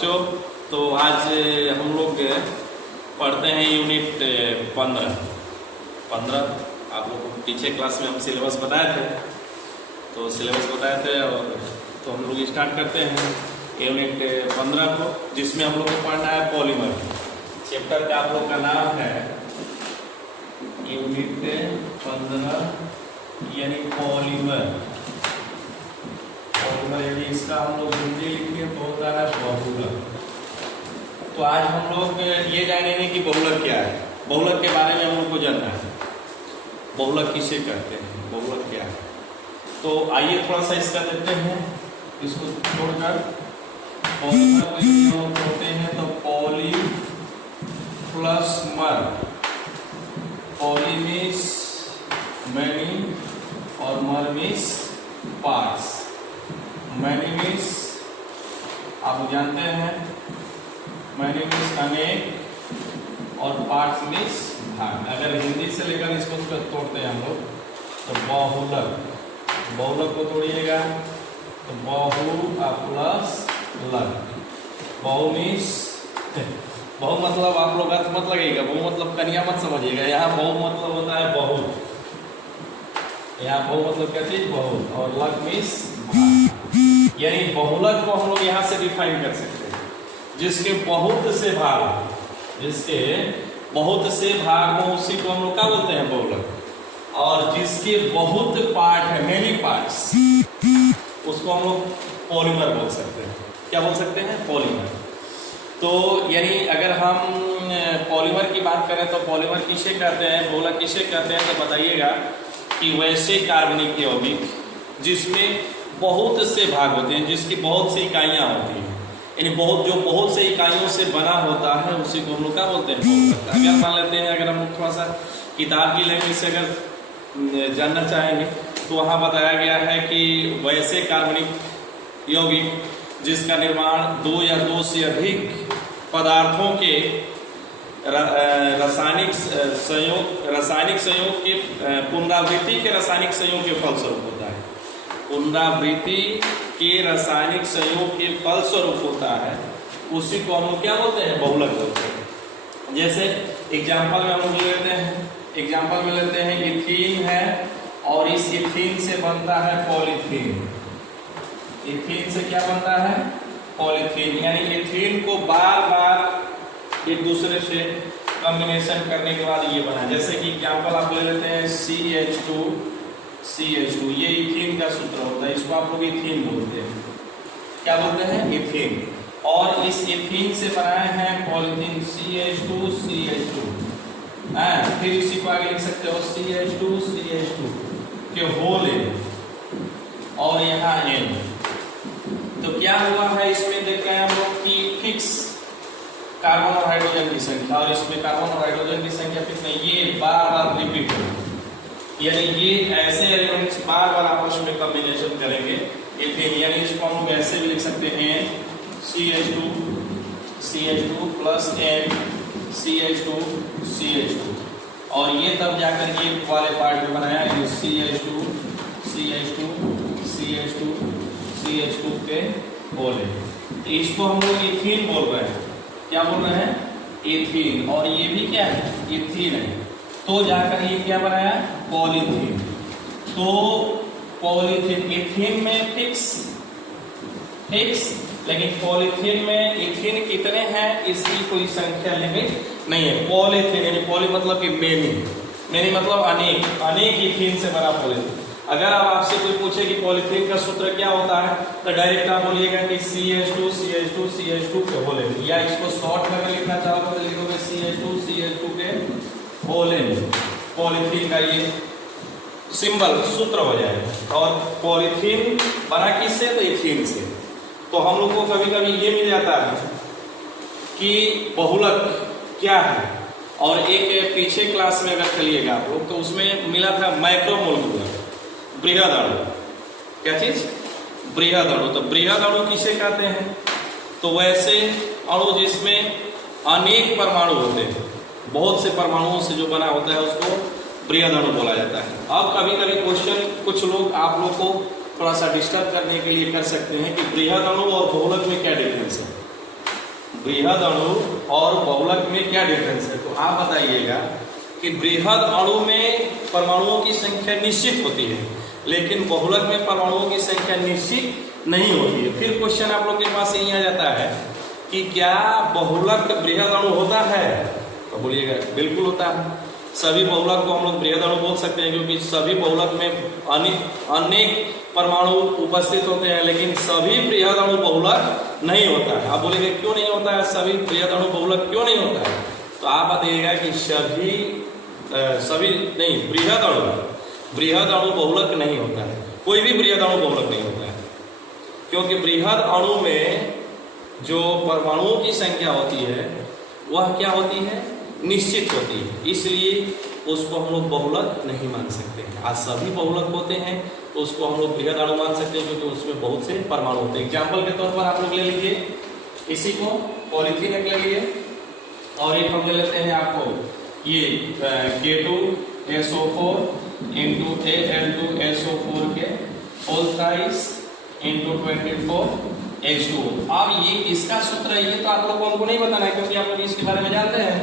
बच्चों, तो आज हम लोग पढ़ते हैं यूनिट 15। आप लोग को पीछे क्लास में हम सिलेबस बताए थे, और तो हम लोग स्टार्ट करते हैं यूनिट 15 को, जिसमें हम लोग को पढ़ना है पॉलीमर। चैप्टर का आप लोग का नाम है यूनिट 15 यानी पॉलीमर। यानी इसका हम लोग हिंदी लिखेंगे तो होता है बहुलक। तो आज हम लोग ये जानेंगे कि बहुलक क्या है। बहुलक के बारे में हम लोग को जानना है, बहुलक किसे कहते हैं, बहुलक क्या है। तो आइए थोड़ा सा इसका देखते हैं, इसको छोड़कर पॉलीमर को होते हैं तो पॉली प्लस मर, पॉली मीन्स मैनी और मर मीन्स पार्ट्स। मैनी मीन्स आप जानते हैं, मैनी मीन्स अनेक और पार्ट्स मीन्स भाग। अगर हिंदी से लेकर इसको तोड़ते हैं हम लोग तो बहुलक, बहुलक को तोड़िएगा तो बहु प्लस लक। बहु मीन्स बहु मतलब आप लोग अर्थ मत लगेगा, बहु मतलब कन्या मत समझिएगा। यहाँ बहु मतलब होता है बहुत, यहाँ बहु मतलब क्या चीज बहुत, और लक मीन्स यानी बहुलक को हम लोग यहाँ से डिफाइन कर सकते हैं, जिसके बहुत से भाग, जिसके बहुत से भाग हो उसी को हम लोग क्या बोलते हैं बहुलक। और जिसके बहुत पार्ट है, मेनी पार्ट्स, उसको हम लोग पॉलीमर बोल सकते हैं। क्या बोल सकते हैं? पॉलीमर। तो यानी अगर हम पॉलीमर की बात करें तो पॉलीमर किसे कहते हैं, बहुलक किसे कहते हैं, तो बताइएगा कि वैसे कार्बनिक यौगिक जिसमें बहुत से भाग होते हैं, जिसकी बहुत सी इकाइयाँ होती हैं, यानी बहुत से इकाइयों से बना होता है, उसी को हम लोग क्या बोलते हैं बहुलक। अगर मान लेते हैं, अगर हम थोड़ा सा किताब की लैंग्वेज से अगर जानना चाहेंगे तो वहाँ बताया गया है कि वैसे कार्बनिक यौगिक जिसका निर्माण दो या दो से अधिक पदार्थों के रासायनिक संयोग के पुनरावृत्ति के रासायनिक संयोग के फलस्वरूप होता है। पुनरावृत्ति के रासायनिक संयोग के फलस्वरूप होता है, उसी को हम लोग क्या बोलते हैं? बहुलक बोलते हैं। जैसे एग्जाम्पल में हम लोग लेते हैं इथीन है, और इस इथीन से बनता है पॉलीथीन। इथीन से क्या बनता है? पॉलीथीन। यानी इथीन को बार बार एक दूसरे से कॉम्बिनेशन करने के बाद ये बना। जैसे कि एग्जाम्पल आप ले लेते हैं CH2, ये इथीन का सूत्र होता है, इसको आप लोग इथीन बोलते हैं। क्या बोलते हैं? इथीन। और इस इथीन से बनाए हैं पॉलीथीन CH2 फिर इसी को आगे लिख सकते हो CH2 के होल N और यहाँ N। तो क्या हुआ है इसमें देख रहे हैं हम लोग कि फिक्स कार्बन और हाइड्रोजन की संख्या, और इसमें कार्बन और हाइड्रोजन की संख्या फिक्स नहीं, ये बार बार रिपीट होगी। यानी ये ऐसे एलिमेंट्स बार बार आपस में कॉम्बिनेशन करेंगे इथीन। यानी इसको हम लोग ऐसे भी लिख सकते हैं CH2 प्लस N CH2, और ये तब जाकर ये वाले पार्ट में बनाया ये CH2 के बोले। तो इसको हम लोग इथीन बोल रहे हैं। क्या बोल रहे हैं? इथीन। और ये भी क्या है? इथीन है। तो जाकर ये क्या बनाया? पॉलीथीन। तो पॉलीथीन, इथीन में फिक्स, लेकिन पॉलीथीन में इथीन कितने हैं इसकी कोई संख्या लिमिट नहीं है। पॉलीथीन यानी पॉली मतलब कि मेनी मतलब अनेक इथीन से बना पॉलीथीन। अगर अब आपसे कोई पूछे कि पॉलीथीन का सूत्र क्या होता है, तो डायरेक्ट आप बोलिएगा कि CH2 के होल N, या इसको शॉर्ट में लिखना चाहोगे तो लिखोगे CH2 के होल N। पॉलीथीन का ये सिंबल सूत्र हो जाएगा। और पॉलीथीन बना किससे? तो इथीन से। तो हम लोग को कभी कभी ये मिल जाता है कि बहुलक क्या है। और एक पीछे क्लास में अगर चलिएगा आप लोग तो उसमें मिला था मैक्रोमोलकुलर, बृहद अणु। क्या चीज? बृहद अणु। तो बृहद अणु किसे कहते हैं? तो वैसे अणु जिसमें अनेक परमाणु होते हैं, बहुत से परमाणुओं से जो बना होता है उसको बृहद अणु बोला जाता है। अब कभी कभी क्वेश्चन कुछ लोग आप लोग को थोड़ा सा डिस्टर्ब करने के लिए कर सकते हैं कि बृहद अणु और बहुलक में क्या डिफरेंस है। बृहद अणु और बहुलक में क्या डिफरेंस है? तो आप बताइएगा कि बृहद अणु में परमाणुओं की संख्या निश्चित होती है, लेकिन बहुलक में परमाणुओं की संख्या निश्चित नहीं होती है। फिर क्वेश्चन आप लोग के पास यही आ जाता है कि क्या बहुलक बृहद अणु होता है? तो बोलिएगा बिल्कुल होता है। सभी बहुलक को हम लोग बृहद अणु बोल सकते हैं, क्योंकि सभी बहुलक में अनेक परमाणु उपस्थित होते हैं, लेकिन सभी बृहद अणु बहुलक नहीं होता है। आप बोलेंगे क्यों नहीं होता है? सभी बृहद अणु बहुलक क्यों नहीं होता है? तो आप बताइएगा कि सभी नहीं, बृहद अणु बहुलक नहीं होता है। कोई भी बृहद अणु बहुलक नहीं होता है, क्योंकि बृहद अणु में जो परमाणुओं की संख्या होती है वह क्या होती है? निश्चित होती है, इसलिए उसको हम लोग बहुलक नहीं मान सकते हैं। आज सभी बहुलक होते हैं तो उसको हम लोग बृहद अणु मान सकते हैं, क्योंकि उसमें बहुत से परमाणु होते हैं। एग्जाम्पल के तौर पर आप लोग ले लीजिए, इसी को पॉलीथीन एक ले लीजिए, और एक हम ले लेते हैं आपको ये K2SO4 इंटू Al2SO4 के होल थ्राइस इंटू 24H2। अब ये किसका सूत्र है? ये तो आप लोगों को नहीं बताना है, क्योंकि आप लोग इसके बारे में जानते हैं।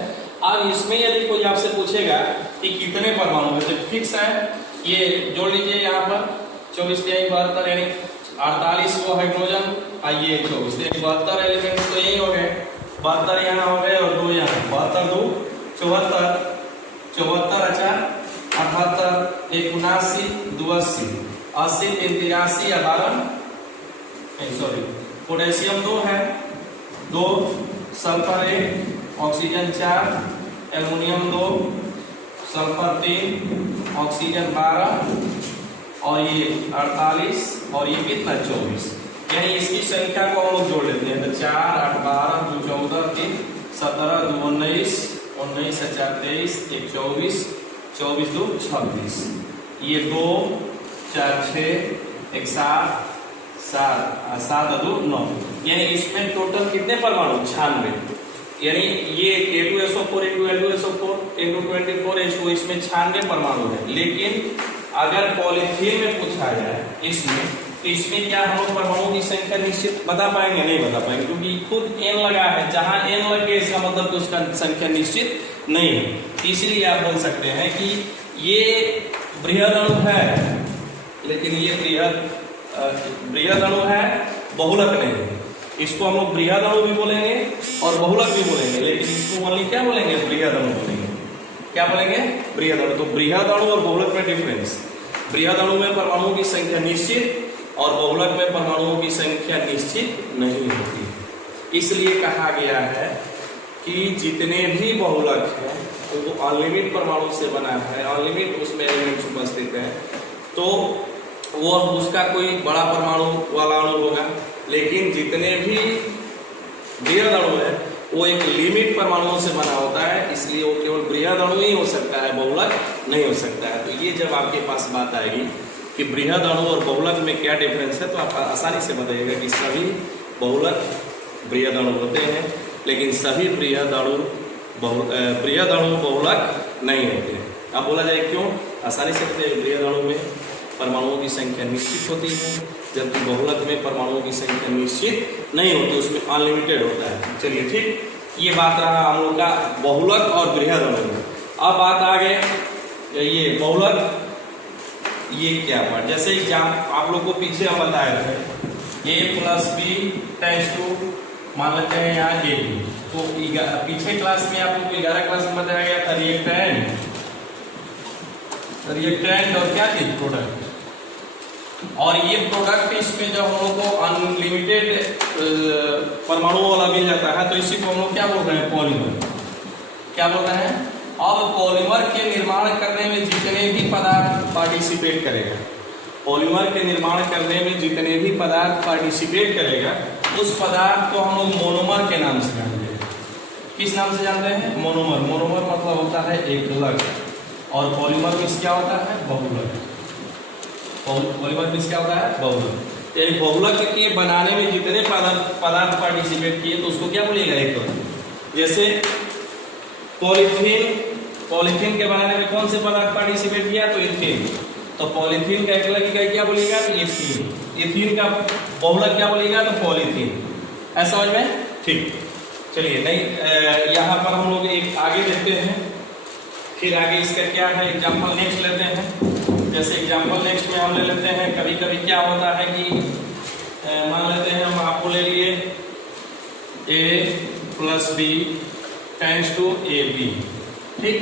अब इसमें यदि कोई आपसे पूछेगा कि कितने परमाणु है, तो फिक्स है, ये जोड़ लीजिए यहाँ पर 24 3 72 यानी 48 को हाइड्रोजन, आइए 24 3 72 एलिमेंट्स तो यही हो गए, 72 यहाँ हो गए और 2 यहाँ, 72 2 74 74 अच्छा 78 79 2 80 80 3 83 12 सॉरी पोटेशियम 2 है, 2 sulphur 1 oxygen 4 aluminium 2 sulphur 3 oxygen 12 और ये 48 और ये कितना 24, यानी इसकी संख्या को हम लोग जोड़ लेते हैं। तो 4 8 12 2 14 3 17 2 19 19 4 23 1 24 24 2 26, ये 2 4 6 1 7 7 7 2 9, यानी इसमें टोटल कितने परमाणु? 96। यानी ये K2SO4 into Al2SO4 into 24H2, इसमें 96 परमाणु है। लेकिन अगर पॉलीथीन में पूछा जाए इसमें क्या हम लोग परमाणुओं की संख्या निश्चित बता पाएंगे? नहीं बता पाएंगे, क्योंकि खुद n लगा है। जहां n लग गया इसका मतलब तो उसका संख्या निश्चित नहीं है। इसलिए आप बोल सकते हैं कि ये बृहद अणु है, लेकिन ये बृहद अणु है, बहुलक नहीं है। इसको हम लोग बृहद अणु भी बोलेंगे और बहुलक भी बोलेंगे, लेकिन इसको ओनली क्या बोलेंगे? बृहद अणु बोलेंगे। क्या बोलेंगे? बृहद अणु। तो बृहद अणु और बहुलक में डिफरेंस, बृहद अणु में परमाणुओं की संख्या निश्चित और बहुलक में परमाणुओं की संख्या निश्चित नहीं होती। इसलिए कहा गया है कि जितने भी बहुलक हैं तो वो अनलिमिट परमाणु से बना है, अनलिमिट उसमें एलिमेंट्स उपस्थित है, तो वो उसका कोई बड़ा परमाणु वाला अणु होगा। लेकिन जितने भी बृहद अणु है वो एक लिमिट परमाणुओं से बना होता है, इसलिए वो केवल बृहद अणु ही हो सकता है, बहुलक नहीं हो सकता है। तो ये जब आपके पास बात आएगी कि बृहद अणु और बहुलक में क्या डिफरेंस है, तो आप आसानी से बताइएगा कि सभी बहुलक बृहद अणु होते हैं, लेकिन सभी बृहद अणु बहुलक नहीं होते हैं। अब बोला जाए क्यों? आसानी से बृहद अणु में परमाणुओं की संख्या निश्चित होती है, जबकि बहुलक में परमाणुओं की संख्या निश्चित नहीं होती, उसमें अनलिमिटेड होता है। चलिए ठीक, ये बात रहा हम लोग का बहुलक और बृहद अणु में। अब बात आ गए ये बहुलक, ये क्या पार्ट, जैसे एग्जाम आप लोग को पीछे हम बताए थे A + B → मान लेते हैं यहाँ A, तो पीछे क्लास में आप लोग को 11 क्लास में बताया गया था रिएक्टेंट और क्या थी? प्रोडक्ट। और ये प्रोडक्ट इसमें जब हम लोग को अनलिमिटेड परमाणु वाला मिल जाता है तो इसी को हम लोग क्या बोल रहे हैं? पॉलीमर। क्या बोल रहे हैं? अब पॉलीमर के निर्माण करने में जितने भी पदार्थ पार्टिसिपेट करेगा, पॉलीमर के निर्माण करने में जितने भी पदार्थ पार्टिसिपेट करेगा, उस पदार्थ को हम लोग मोनोमर के नाम से जानते हैं। किस नाम से जानते हैं? मोनोमर। मोनोमर मतलब होता है एकलक, और पॉलीमर मीन्स क्या होता है? बहुलक। पॉलीमर मीन्स क्या होता है? बहुलक। यानी बहुलक के बनाने में जितने पदार्थ पार्टिसिपेट किए तो उसको क्या बोलिएगा? एकलक। जैसे पॉलीथीन के बनाने में कौन से पदार्थ पार्टिसिपेट किया? तो इथेन। तो पॉलीथीन का एकलक इकाई क्या बोलिएगा? तो इथीन। इथीन का बहुलक क्या बोलिएगा? तो पॉलीथीन। ऐसा समझ में? ठीक, चलिए नहीं, यहाँ पर हम लोग एक आगे लेते हैं, फिर आगे इसका क्या है एग्जाम्पल नेक्स्ट लेते हैं। जैसे एग्जाम्पल नेक्स्ट में हम ले लेते हैं, कभी कभी क्या होता है कि मान लेते हैं हम आपको ले लिए a + b tends to ab, ठीक,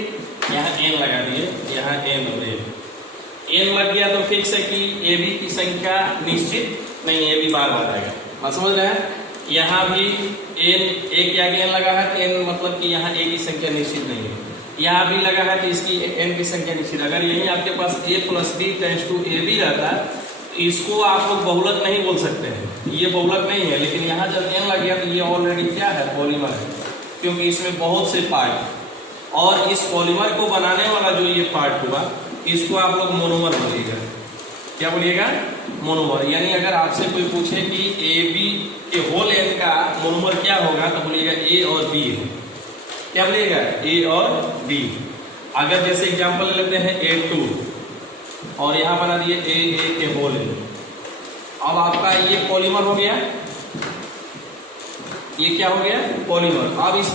यहाँ n लगा दिए, यहाँ n और n लग गया तो फिक्स है कि ab की संख्या निश्चित नहीं, ab बार बार आएगा। आप समझ रहे हैं, यहाँ भी n एक के आगे n लगा है तो n मतलब कि यहाँ a की संख्या निश्चित नहीं है, यहाँ भी लगा है तो इसकी n की संख्या निश्चित। अगर यही आपके पास a + b tends to ab रहता है, इसको आप लोग बहुलक नहीं बोल सकते हैं, ये बहुलक नहीं है। लेकिन यहाँ जब n लग गया तो ये ऑलरेडी क्या है, पॉलीमर है, क्योंकि इसमें बहुत से पार्ट, और इस पॉलीमर को बनाने वाला जो ये पार्ट हुआ इसको आप लोग मोनोमर बोलिएगा। क्या बोलिएगा, मोनोमर। यानी अगर आपसे कोई पूछे कि AB के होल n का मोनोमर क्या होगा तो बोलिएगा A और B है। क्या बोलिएगा, A और B। अगर जैसे एग्जांपल लेते हैं A2 और यहाँ बना दिए A के होल n, अब आपका ये पॉलीमर हो गया, ये क्या हो गया, पॉलीमर। अब इस A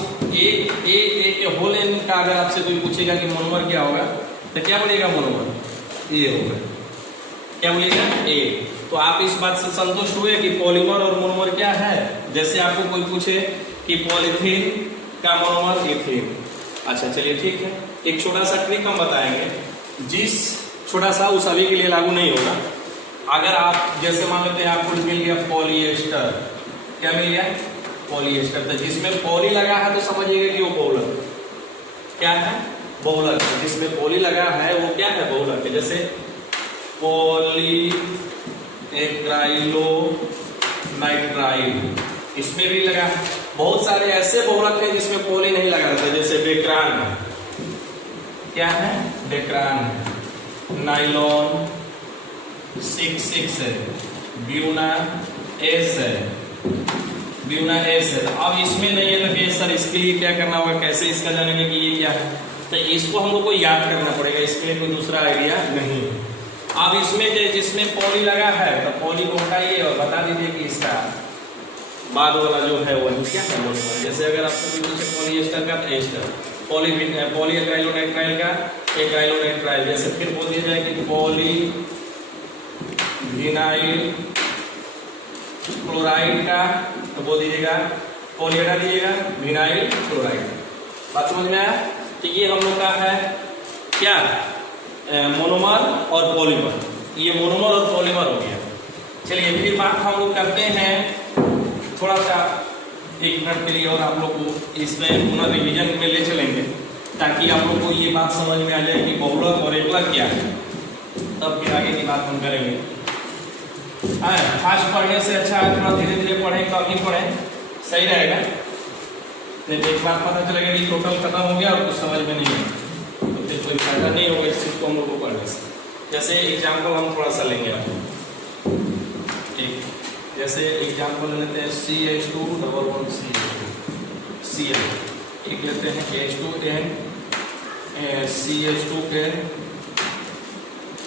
के होल n का अगर आपसे कोई पूछेगा कि मोनोमर क्या होगा तो क्या बोलिएगा, मोनोमर A होगा। क्या बोलिएगा, A। तो आप इस बात से संतुष्ट हुए कि पॉलीमर और मोनोमर क्या है। जैसे आपको कोई पूछे कि पॉलीथीन का मोनोमर इथीन, अच्छा चलिए ठीक है, एक छोटा सा ट्रिक हम बताएंगे, जिस छोटा सा उस सभी के लिए लागू नहीं होगा। अगर आप जैसे मान लेते हैं आपको मिल गया पॉलिएस्टर, क्या मिल गया, पॉलिएस्टर, तो जिसमें पॉली लगा है तो समझिएगा कि वो बहुलक क्या है, बहुलक। जिसमें पॉली लगा है वो क्या है, बहुलक है। जैसे पॉलीएक्राइलोनाइट्राइल, इसमें भी लगा। बहुत सारे ऐसे बहुलक हैं जिसमें पॉली नहीं लगा रहता, जैसे बेक्रान है, क्या है, बेक्रान है, नाइलॉन 6 है, ब्यूना एस है, ब्यूना एस है। अब इसमें नहीं है तो सर इसके लिए क्या करना होगा, कैसे इसका जानेंगे कि ये क्या है, तो इसको हम लोग को याद करना पड़ेगा, इसके लिए कोई दूसरा आइडिया नहीं है। अब इसमें जिसमें पॉली लगा है तो पॉली को उठाइए और बता दीजिए कि इसका बाद वाला जो है वो क्या है, मोनोमर। जैसे अगर आपको पूछे पॉलिएस्टर का तो एस्टर, पॉलीएक्राइलोनाइट्राइल का एक्राइलोनाइट्राइल, जैसे फिर बोल दिया जाए कि पॉली विनाइल क्लोराइड का तो बोल दीजिएगा, पॉली हटा दीजिएगा, विनाइल क्लोराइड। बात समझ में आया। तो ये हम लोग का है क्या, मोनोमर और पॉलीमर। ये मोनोमर और पॉलीमर हो गया। चलिए फिर बात हम लोग करते हैं थोड़ा सा 1 मिनट के लिए, और आप लोग को इसमें पुनः रिविजन में ले चलेंगे ताकि आप लोग को ये बात समझ में आ जाए कि बहुलक और एकलक क्या है, तब फिर आगे की बात हम करेंगे। फास्ट पढ़ने से अच्छा है थोड़ा धीरे धीरे पढ़ें, कम ही पढ़ें, सही रहेगा। एक बार पता चलेगा कि टोटल खत्म हो गया और कुछ समझ में नहीं है तो फिर कोई फायदा नहीं होगा इस चीज को हम लोग को पढ़ने से। जैसे एग्जाम्पल हम थोड़ा सा लेंगे आपको, ठीक, जैसे एग्जाम्पल लेते हैं CH2 एक लेते हैं H2N CH2 के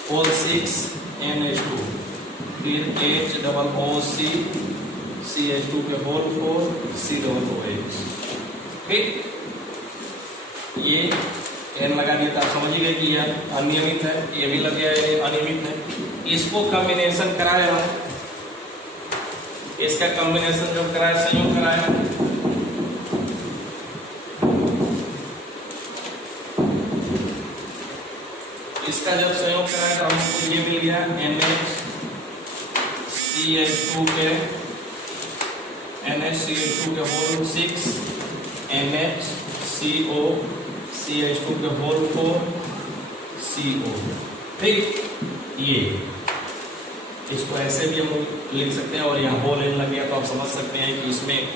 होल 6 NH2, फिर HOOC CH2 के होल 4 COOH, ठीक। ये n लगा दिया तो आप समझ गए कि यह अनियमित है, ये भी लग गया ये अनियमित है। इसको कॉम्बिनेशन कराया, इसका कॉम्बिनेशन जब कराया, संयोग कराया, इसका जब संयोग कराया तो हमको ये मिल गया NHCH2 के होल 6 NHCO CH2 के होल 4 CO, ठीक। ये इसको ऐसे भी हम लिख सकते हैं, और यहाँ होल n लग गया तो आप समझ सकते हैं कि इसमें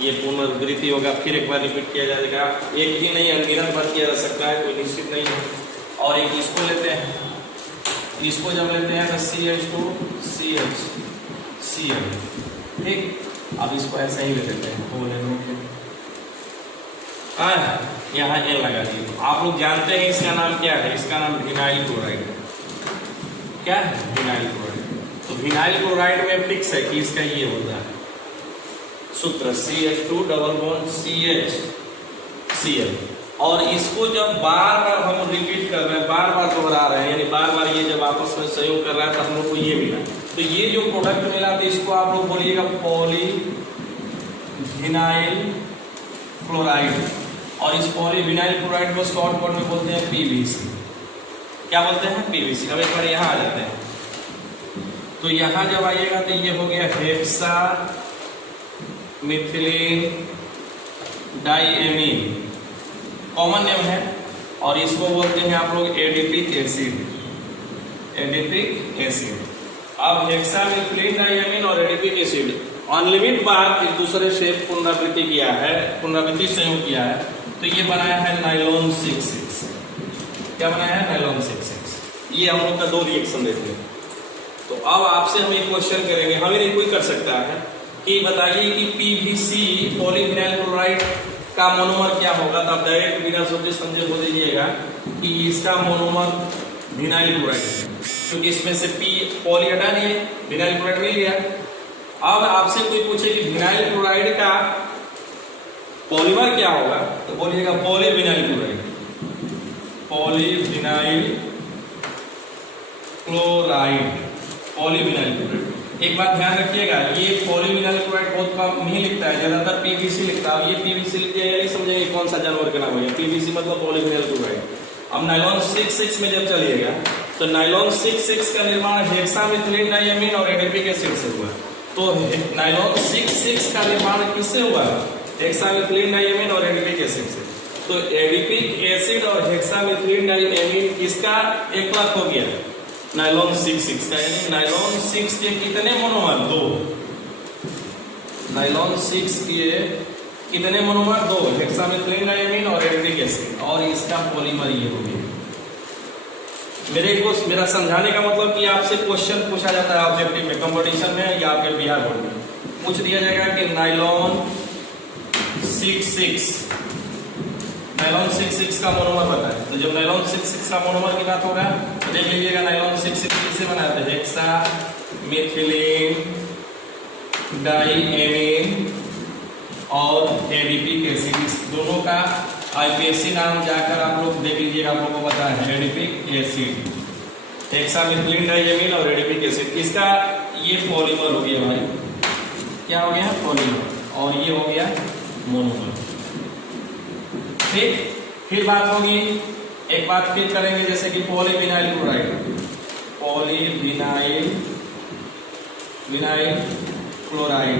ये पुनरावृत्ति होगा, फिर एक बार रिपीट किया जाएगा। एक ही नहीं, अनगिनत बार किया जा सकता है, कोई निश्चित नहीं है। और एक इसको लेते हैं, इसको जब लेते हैं तो CH2 CH Cl, ठीक। अब इसको ऐसे ही ले लेते हैं, होल n हो गया, यहाँ n लगा दिए। आप लोग जानते हैं इसका नाम क्या है, इसका नाम विनाइल क्लोराइड है। क्या है, विनाइल क्लोराइड। तो विनाइल क्लोराइड में फिक्स है कि इसका ये होता है सूत्र CH2 डबल बॉन्ड CH और इसको जब बार बार हम रिपीट कर रहे हैं, बार बार दोहरा रहे हैं, यानी बार बार ये जब आपस में सहयोग कर रहा है तो हम लोग को ये मिला। तो ये जो प्रोडक्ट मिला तो इसको आप लोग बोलिएगा पॉलीविनाइल क्लोराइड, और इस पॉलीविनाइल क्लोराइड को शॉर्ट कट में बोलते हैं PVC। क्या बोलते हैं? PVC। अब एक बार यहाँ आ जाते हैं, तो यहाँ जब आइएगा तो ये हो गया hexa methylene diamine, common name है, और इसको बोलते हैं आप लोग एडिपिक एसिड। Adipic acid. अब हेक्सामिथिलीन डाइएमीन और एडिपिक एसिड अनलिमिट बार एक दूसरे से पुनरावृत्ति किया है, पुनरावृत्ति संयोग किया है, तो ये बनाया है नाइलॉन 66। क्या बनाया है? नाइलॉन 66। ये हम लोग का दो रिएक्शन देते हैं। तो अब आपसे हम एक क्वेश्चन करेंगे, हमें नहीं कोई कर सकता है, कि बताइए कि PVC पॉलीविनाइल क्लोराइड का मोनोमर क्या होगा। तो आप डायरेक्ट बिना सोचे समझे बोल दीजिएगा कि इसका मोनोमर विनाइल क्लोराइड है, क्योंकि इसमें से पॉली हटा दिए, विनाइल क्लोराइड मिल गया। अब आपसे कोई पूछे कि विनाइल क्लोराइड का पॉलीमर क्या होगा, तो बोलिएगा polyvinyl chloride. Polyvinyl chloride, polyvinyl chloride. एक बात ध्यान रखिएगा, ये पॉलीविनाइल क्लोराइड बहुत कम नहीं लिखता है, ज्यादातर PVC लिखता है। अब ये PVC लिख दिया, नहीं समझेंगे कौन सा जानवर का नाम है। PVC मतलब पॉलीविनाइल क्लोराइड। अब नाइलॉन 66 में जब चलिएगा तो नाइलॉन 66 का निर्माण हेक्सामिथिलीन डाइएमीन और एडिपिक एसिड से हुआ। तो नाइलॉन 66 का निर्माण किससे हुआ? हेक्सामिथिलीन डाइएमीन और एडिपिक एसिड से। तो एडिपिक एसिड और हेक्सामिथिलीन डाइएमीन किसका एक लाख हो गया? नाइलॉन 66 का। यानी नाइलॉन 6 के कितने मोनोमर? 2। नाइलॉन 6 के कितने मोनोमर? 2। हेक्सामिथिलीन डाइएमीन और एडिपिक एसिड, और इसका पॉलीमर ये हो गया। मेरा समझाने का मतलब कि आपसे क्वेश्चन पूछा जाता है ऑब्जेक्टिव में, कंपटीशन में या आपके बिहार बोर्ड में पूछ दिया जाएगा कि नाइलॉन 66 का मोनोमर बताएं। तो जब नाइलॉन 66 का मोनोमर की बात होगा तो देख लीजिएगा नाइलॉन 66 किससे बना है? हेक्सामिथिलीन डाइएमीन और एडिपिक एसिड, इस दोनों का IPSC नाम जाकर आप लोग देख लीजिएगा, आप लोगों को पता है एडिपिक एसिड। हेक्सामिथिलीन डाइएमीन और एडिपिक एसिड, इसका ये पॉलीमर हो गया भाई। क्या हो गया? पॉलीमर। और ये हो गया मोनोमर। ठीक, फिर बात होगी, एक बात फिर करेंगे, जैसे कि पॉलीविनाइल क्लोराइड। Polyvinyl chloride.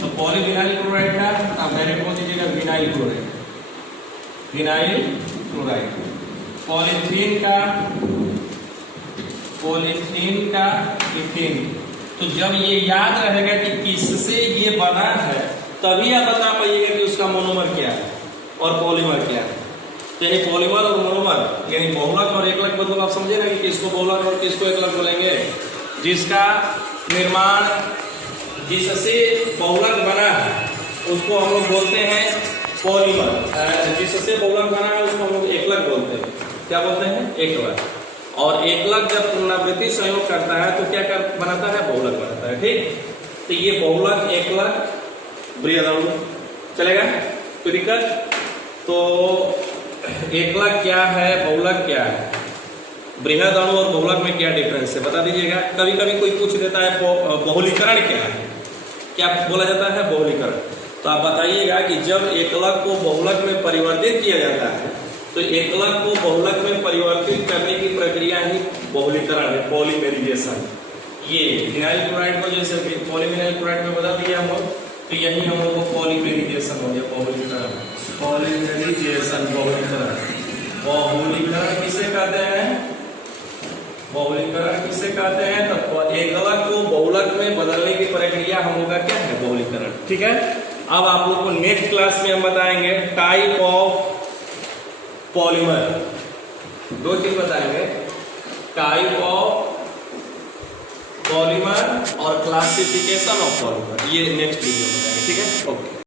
तो पॉलीविनाइल क्लोराइड का आप डायरेक्ट बोल दीजिएगा vinyl chloride. Vinyl chloride. Polythene का इथीन। तो जब ये याद रहेगा कि किससे ये बना है, तभी आप बता पाइएगा कि उसका मोनोमर क्या है और पॉलीमर क्या है। तो यानी पॉलीमर और मोनोमर यानी बहुलक और एकलक, मतलब आप समझे ना कि किसको बहुलक और किसको एकलक बोलेंगे? जिसका निर्माण जिससे बहुलक बना है उसको हम लोग बोलते हैं पॉलीमर। जिससे बहुलक बना है उसको हम लोग एकलक बोलते हैं। क्या बोलते हैं? एकलक। और एकलक जब पुनरावृत्ति संयोग करता है तो क्या बनाता है? बहुलक बनाता है। ठीक, तो ये बहुलक एकलक बृहद अणु चलेगा, कोई दिक्कत? तो एकलक क्या है, बहुलक क्या है, बृहद अणु और बहुलक में क्या डिफरेंस है बता दीजिएगा। कभी कभी कोई पूछ देता है बहुलीकरण क्या है, क्या बोला जाता है? बहुलीकरण। तो आप बताइएगा कि जब एकलक को बहुलक में परिवर्तित किया जाता है तो एकलक को बहुलक में परिवर्तित करने की प्रक्रिया ही बहुलीकरण है, पॉलीमेरिजेशन। ये विनाइल क्लोराइड को जैसे पॉलीविनाइल क्लोराइड में बता दिया हम लोग, तो यही हम लोग को पॉलीमेरिजेशन हो गया, बहुलीकरण। पॉलीमेरिजेशन, बहुलीकरण। बहुलीकरण किसे कहते हैं? बहुलीकरण किसे कहते हैं? तो एकलक को बहुलक में बदलने की प्रक्रिया हम लोग का क्या है? बहुलीकरण। ठीक है, अब आप लोग को नेक्स्ट क्लास में हम बताएंगे टाइप ऑफ पॉलीमर। 2 चीज बताएंगे, टाइप ऑफ पॉलीमर और क्लासिफिकेशन ऑफ पॉलीमर। ये नेक्स्ट वीडियो में बताएंगे। ठीक है, ओके।